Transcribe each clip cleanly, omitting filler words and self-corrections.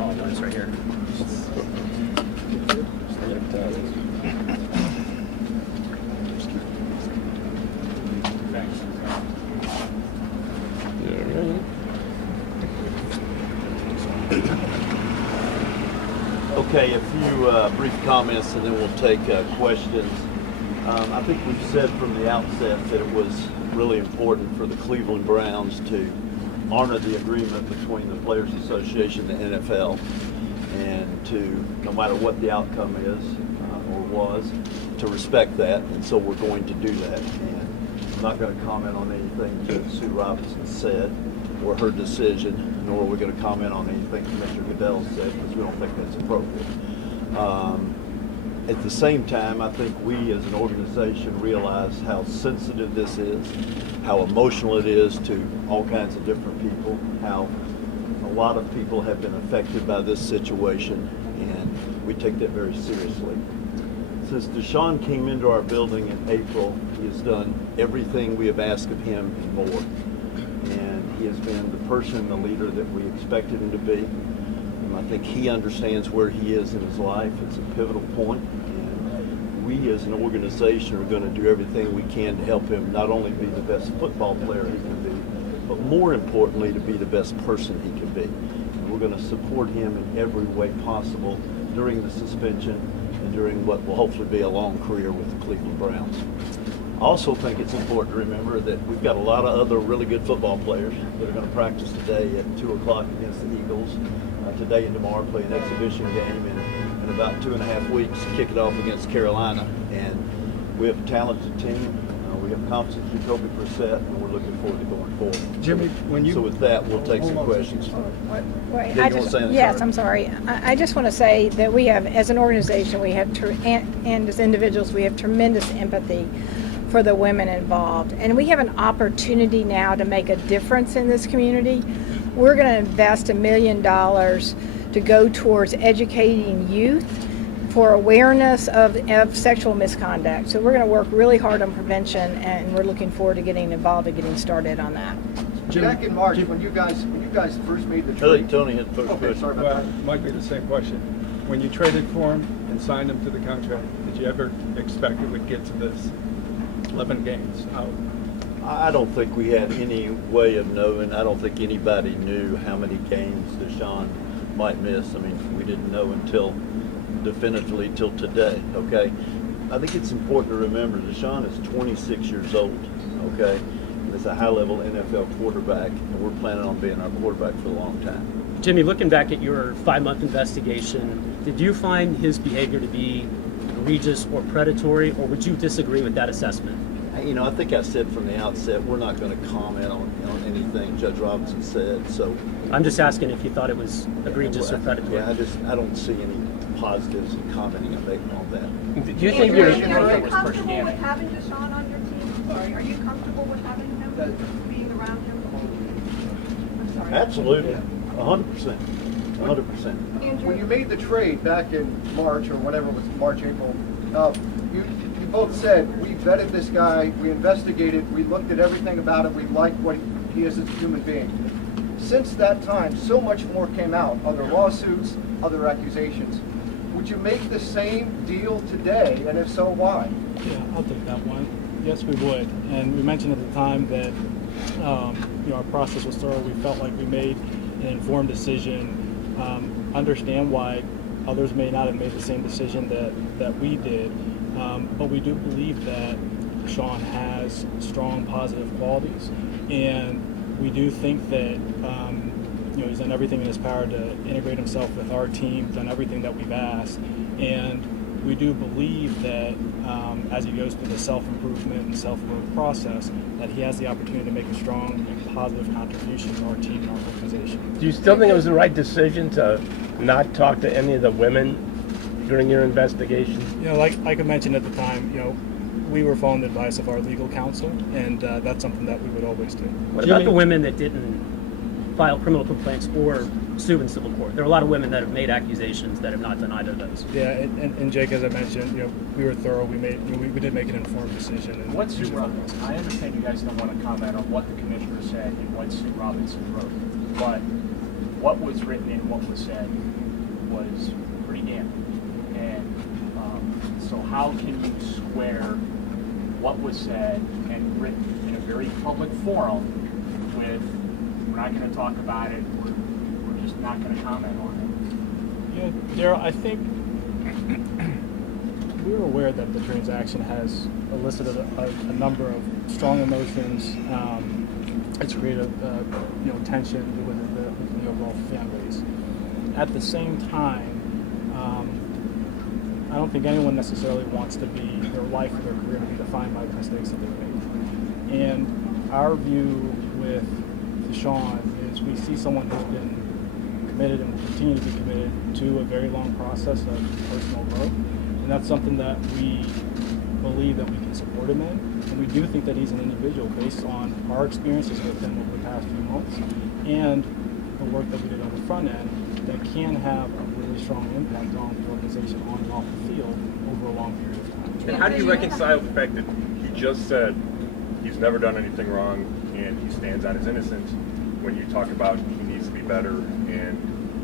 Oh, no, it's right here. Okay, a few brief comments and then we'll take questions. I think we've said from the outset that it was really important for the Cleveland Browns to honor the agreement between the Players Association and the NFL, and to, no matter what the outcome is or was, to respect that, and so we're going to do that. And I'm not going to comment on anything Judge Sue Robinson said or her decision, nor are we going to comment on anything Commissioner Goodell said, because we don't think that's appropriate. At the same time, I think we as an organization realize how sensitive this is, how emotional it is to all kinds of different people, how a lot of people have been affected by this situation, and we take that very seriously. Since Deshaun came into our building in April, he has done everything we have asked of him and more. And he has been the person, the leader that we expected him to be. And I think he understands where he is in his life. It's a pivotal point. And we as an organization are going to do everything we can to help him not only be the best football player he can be, but more importantly, to be the best person he can be. And we're going to support him in every way possible during the suspension and during what will hopefully be a long career with the Cleveland Browns. I also think it's important to remember that we've got a lot of other really good football players that are going to practice today at 2 o'clock against the Eagles. Today and tomorrow play an exhibition game, and in about 2.5 weeks kick it off against Carolina. And we have a talented team. We have confidence in Jacoby Brissett, and we're looking forward to going forward. Jimmy, when you... So with that, we'll take some questions. Wait, Yeah, I'm sorry. I just want to say that we have, as an organization, we have, and as individuals, we have tremendous empathy for the women involved. And we have an opportunity now to make a difference in this community. We're going to invest $1 million to go towards educating youth for awareness of sexual misconduct. So we're going to work really hard on prevention, and we're looking forward to getting involved and getting started on that. Back in March, when you guys first made the trade... Tony had the first question. Sorry about that. Might be the same question. When you traded for him and signed him to the contract, did you ever expect it would get to this 11 games out? I don't think we had any way of knowing. I don't think anybody knew how many games Deshaun might miss. I mean, we didn't know until definitively till today, okay? I think it's important to remember Deshaun is 26 years old, okay? And is a high-level NFL quarterback, and we're planning on being our quarterback for a long time. Jimmy, looking back at your 5-month investigation, did you find his behavior to be egregious or predatory, or would you disagree with that assessment? You know, I think I said from the outset, we're not going to comment on anything Judge Robinson said, so... I'm just asking if you thought it was egregious or predatory. Yeah, I don't see any positives in commenting on that. Do you think you're comfortable with having Deshaun on your team? Sorry, are you comfortable with having him, being around him? I'm sorry. Absolutely, 100%. 100%. When you made the trade back in March, or whatever it was, March, April, you both said, we vetted this guy, we investigated, we looked at everything about it, we liked what he is as a human being. Since that time, so much more came out, other lawsuits, other accusations. Would you make the same deal today, and if so, why? Yeah, I'll take that one. Yes, we would. And we mentioned at the time that our process was thorough. We felt like we made an informed decision. Understand why others may not have made the same decision that we did. But we do believe that Deshaun has strong positive qualities, and we do think that he's done everything in his power to integrate himself with our team, done everything that we've asked, and we do believe that as he goes through the self-improvement and self-growth process, that he has the opportunity to make a strong and positive contribution to our team and our organization. Do you still think it was the right decision to not talk to any of the women during your investigation? Like I mentioned at the time, we were following the advice of our legal counsel, and that's something that we would always do. What about the women that didn't file criminal complaints or sue in civil court? There are a lot of women that have made accusations that have not done either of those. Yeah, and Jake, as I mentioned, we were thorough. We did make an informed decision. And what Sue Robinson? I understand you guys don't want to comment on what the commissioner said and what Sue Robinson wrote, but what was written and what was said was pretty damning. And so how can you square what was said and written in a very public forum with, we're not going to talk about it, we're just not going to comment on it? Yeah, Daryl, I think we're aware that the transaction has elicited a number of strong emotions. It's created tension within the overall fan base. At the same time, I don't think anyone necessarily wants to be their life or their career to be defined by the mistakes that they make. And our view with Deshaun is we see someone who's been committed and will continue to be committed to a very long process of personal growth. And that's something that we believe that we can support him in. And we do think that he's an individual based on our experiences with him over the past few months and the work that we did on the front end that can have a really strong impact on the organization on and off the field over a long period of time. And how do you reconcile the fact that you just said he's never done anything wrong and he stands on his innocence when you talk about he needs to be better and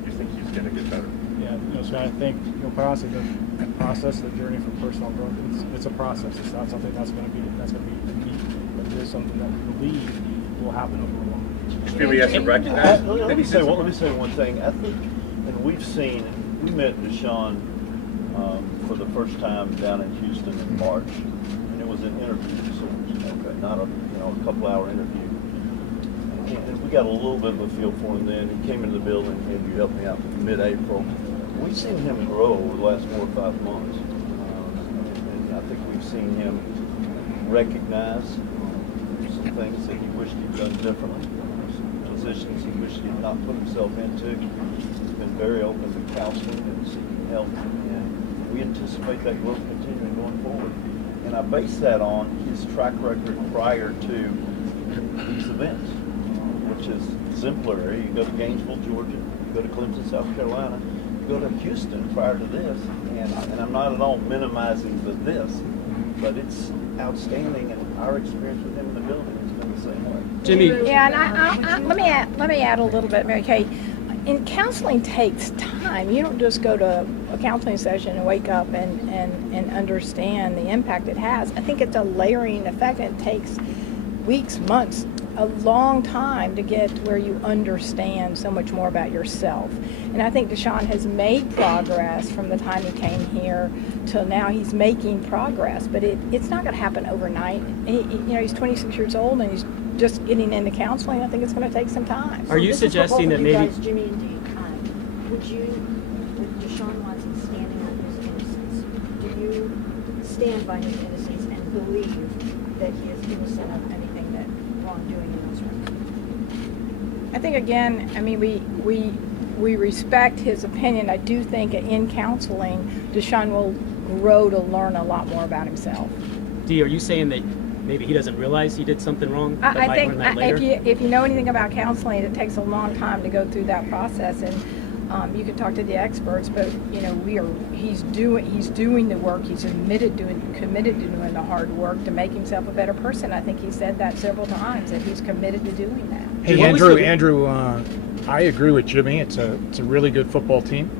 you think he's going to get better? Yeah, so I think quite honestly, the process, the journey for personal growth, it's a process. It's not something that's going to be immediate, but it is something that we believe will happen over a long period. You feel he has to recognize? Let me say one thing. I think, and we met Deshaun for the first time down in Houston in March, and it was an interview of sorts. Okay, not a couple-hour interview. And we got a little bit of a feel for him then. He came into the building, and you helped me out mid-April. We've seen him grow over the last 4 or 5 months, and I think we've seen him recognize some things that he wished he'd done differently, some positions he wished he'd not put himself into. He's been very open to counseling and seeking help, and we anticipate that growth continuing going forward. And I base that on his track record prior to these events, which is exemplary. You go to Gainesville, Georgia, you go to Clemson, South Carolina, you go to Houston prior to this, and I'm not at all minimizing this, but it's outstanding, and our experience with him in the building has been the same way. Jimmy. Yeah, and let me add a little bit, Mary Kay. And counseling takes time. You don't just go to a counseling session and wake up and understand the impact it has. I think it's a layering effect. It takes weeks, months, a long time to get to where you understand so much more about yourself. And I think Deshaun has made progress from the time he came here till now. He's making progress, but it's not going to happen overnight. He's 26 years old and he's just getting into counseling. I think it's going to take some time. Are you suggesting that maybe? Guys, Jimmy and Dee, would you, with Deshaun Watson standing on his innocence, do you stand by his innocence and believe that he is innocent of anything that wrongdoing in this room? I think again, we respect his opinion. I do think in counseling, Deshaun will grow to learn a lot more about himself. Dee, are you saying that maybe he doesn't realize he did something wrong? I think if you know anything about counseling, it takes a long time to go through that process, and you can talk to the experts. But he's doing the work. He's committed to doing the hard work to make himself a better person. I think he said that several times, that he's committed to doing that. Hey, Andrew, I agree with Jimmy. It's a really good football team,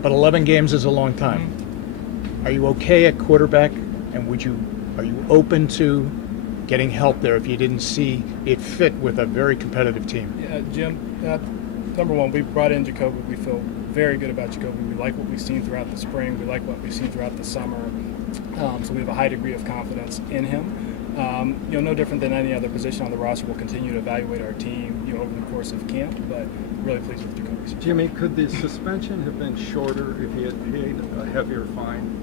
but 11 games is a long time. Are you okay at quarterback, and are you open to getting help there if you didn't see it fit with a very competitive team? Yeah, Jim, number one, we brought in Jacoby. We feel very good about Jacoby. We like what we've seen throughout the spring. We like what we've seen throughout the summer. So we have a high degree of confidence in him. No different than any other position on the roster. We'll continue to evaluate our team, over the course of camp, but really pleased with Jacoby's. Jimmy, could the suspension have been shorter if he had paid a heavier fine?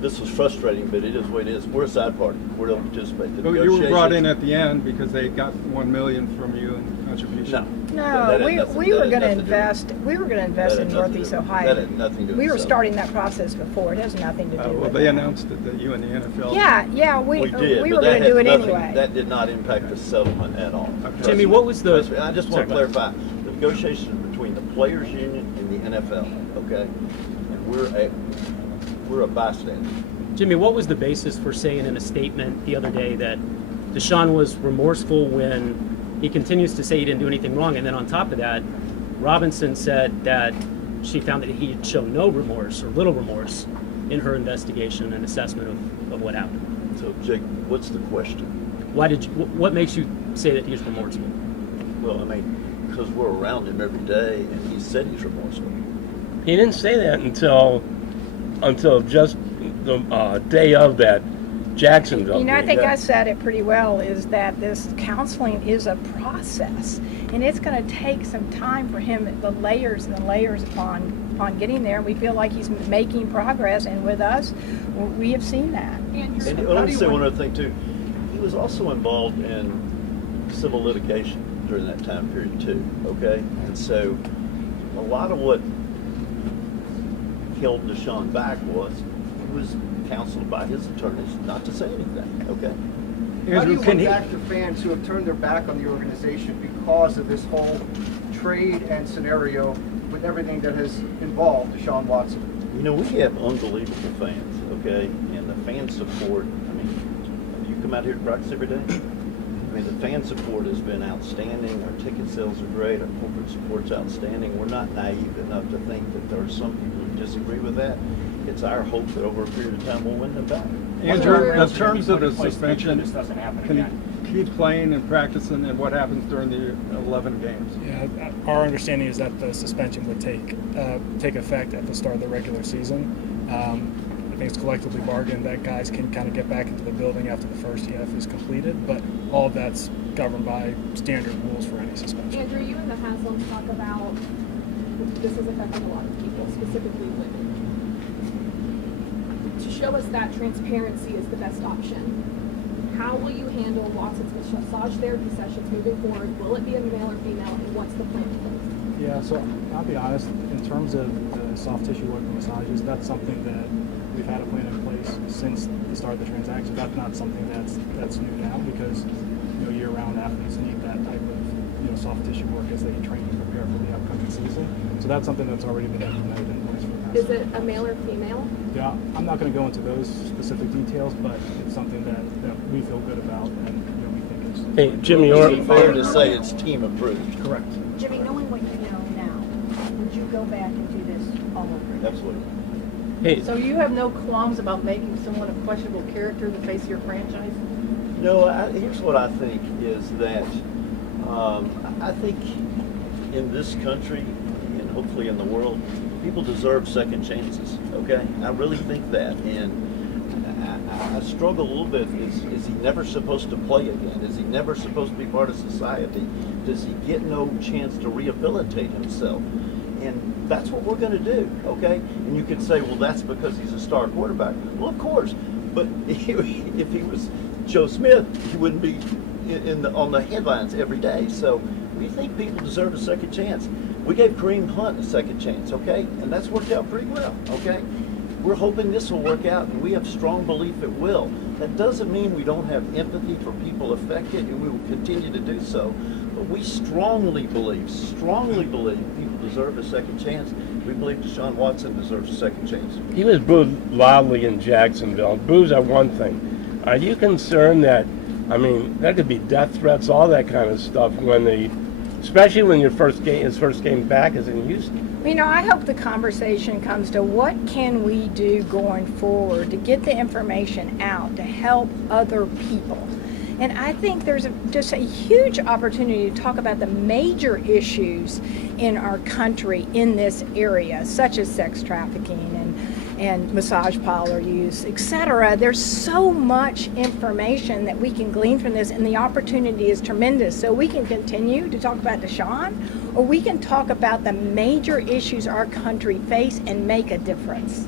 This was frustrating, but it is what it is. We're a side party. We don't participate. But you were brought in at the end because they got $1 million from you in contribution. No, we were going to invest. We were going to invest in Northeast Ohio. That had nothing to do with We were the starting that process before. It has nothing to do with Well, they announced it that you and the NFL. Yeah, we did. were going to do it anyway. That did not impact the settlement at all. Jimmy, what was the? I just want to clarify the negotiations between the players' union and the NFL. Okay, and we're a bystander. Jimmy, what was the basis for saying in a statement the other day that Deshaun was remorseful when He continues to say he didn't do anything wrong, and then on top of that, Robinson said that she found that he had shown no remorse or little remorse in her investigation and assessment of what happened. So, Jake, what's the question? What makes you say that he's remorseful? Well, I mean, because we're around him every day, and he said he's remorseful. He didn't say that until just the day of that Jacksonville. You know, I game. think Yeah. I said it pretty well, is that this counseling is a process, and it's going to take some time for him, the layers and the layers upon getting there. We feel like he's making progress, and with us, we have seen that. And let me say one other thing, too. He was also involved in civil litigation during that time period, too, okay? And so a lot of what held Deshaun back was he was counseled by his attorneys not to say anything, okay? How do you can look he- back to fans who have turned their back on the organization because of this whole trade and scenario with everything that has involved Deshaun Watson? You know, we have unbelievable fans, okay? And the fan support, I mean, you come out here to practice every day? I mean, the fan support has been outstanding. Our ticket sales are great. Our corporate support's outstanding. We're not naive enough to think that there are some people who disagree with that. It's our hope that over a period of time we'll win them back. Andrew, in else terms can of be the put in place to make sure suspension, this doesn't happen can again? he keep playing and practicing, and what happens during the 11 games? Yeah, our understanding is that the suspension would take effect at the start of the regular season. I think it's collectively bargained that guys can kind of get back into the building after the first half is completed, but all of that's governed by standard rules for any suspension. Andrew, you and the Haslams talk about this has affected a lot of people, specifically women. To show us that transparency is the best option, how will you handle Watson's massage therapy sessions moving forward? Will it be a male or female, and what's the plan? Yeah, so I'll be honest, in terms of the soft tissue work and massages, that's something that we've had a plan in place since the start of the transaction. That's not something that's new now, because year-round athletes need that type of soft tissue work as they train and prepare for the upcoming season. So that's something that's already been implemented in place for the Is it a male or female? Yeah, I'm not going to go into those specific details, but it's something that we feel good about and we think is. Hey, Jimmy, It's fair to say it's team approved. Correct. Jimmy, knowing what you know now, would you go back and do this all over again? Absolutely. Hey, So you have no qualms about making someone of questionable character the face of your franchise? No, here's what I think is that I think in this country and hopefully in the world, people deserve second chances, okay? I really think that. And I struggle a little bit. Is he never supposed to play again? Is he never supposed to be part of society? Does he get no chance to rehabilitate himself? And that's what we're going to do, okay? And you could say, well, that's because he's a star quarterback. Well, of course. But if he was Joe Smith, he wouldn't be on the headlines every day. So we think people deserve a second chance. We gave Kareem Hunt a second chance, okay? And that's worked out pretty well, okay? We're hoping this will work out, and we have strong belief it will. That doesn't mean we don't have empathy for people affected, and we will continue to do so. But we strongly believe people deserve a second chance. We believe Deshaun Watson deserves a second chance. he was booed loudly in Jacksonville. Boos are one thing. Are you concerned that, I mean, there could be death threats, all that kind of stuff especially when his first game back is in Houston? I hope the conversation comes to what can we do going forward to get the information out to help other people. And I think there's just a huge opportunity to talk about the major issues in our country in this area, such as sex trafficking and massage parlor use, etc. There's so much information that we can glean from this, and the opportunity is tremendous. So we can continue to talk about Deshaun, or we can talk about the major issues our country face and make a difference.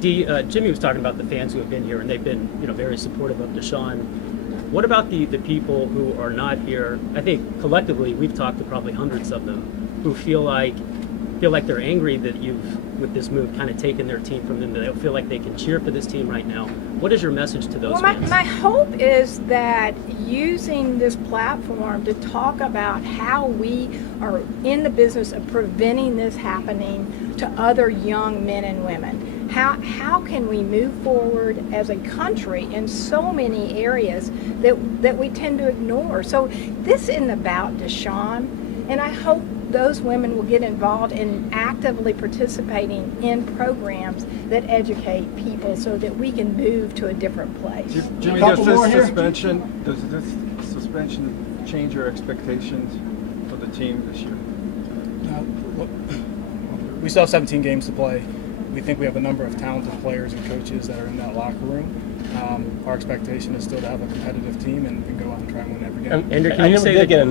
Jimmy was talking about the fans who have been here, and they've been very supportive of Deshaun. What about the people who are not here? I think collectively we've talked to probably hundreds of them who feel like they're angry that you've, with this move, kind of taken their team from them. They don't feel like they can cheer for this team right now. What is your message to those fans? My hope is that using this platform to talk about how we are in the business of preventing this happening to other young men and women, How can we move forward as a country in so many areas that we tend to ignore? So this isn't about Deshaun, and I hope those women will get involved in actively participating in programs that educate people so that we can move to a different place. Jimmy, does this suspension change your expectations for the team this year? Look, we still have 17 games to play. We think we have a number of talented players and coaches that are in that locker room. Our expectation is still to have a competitive team and go out and try and win every game. And can you say that?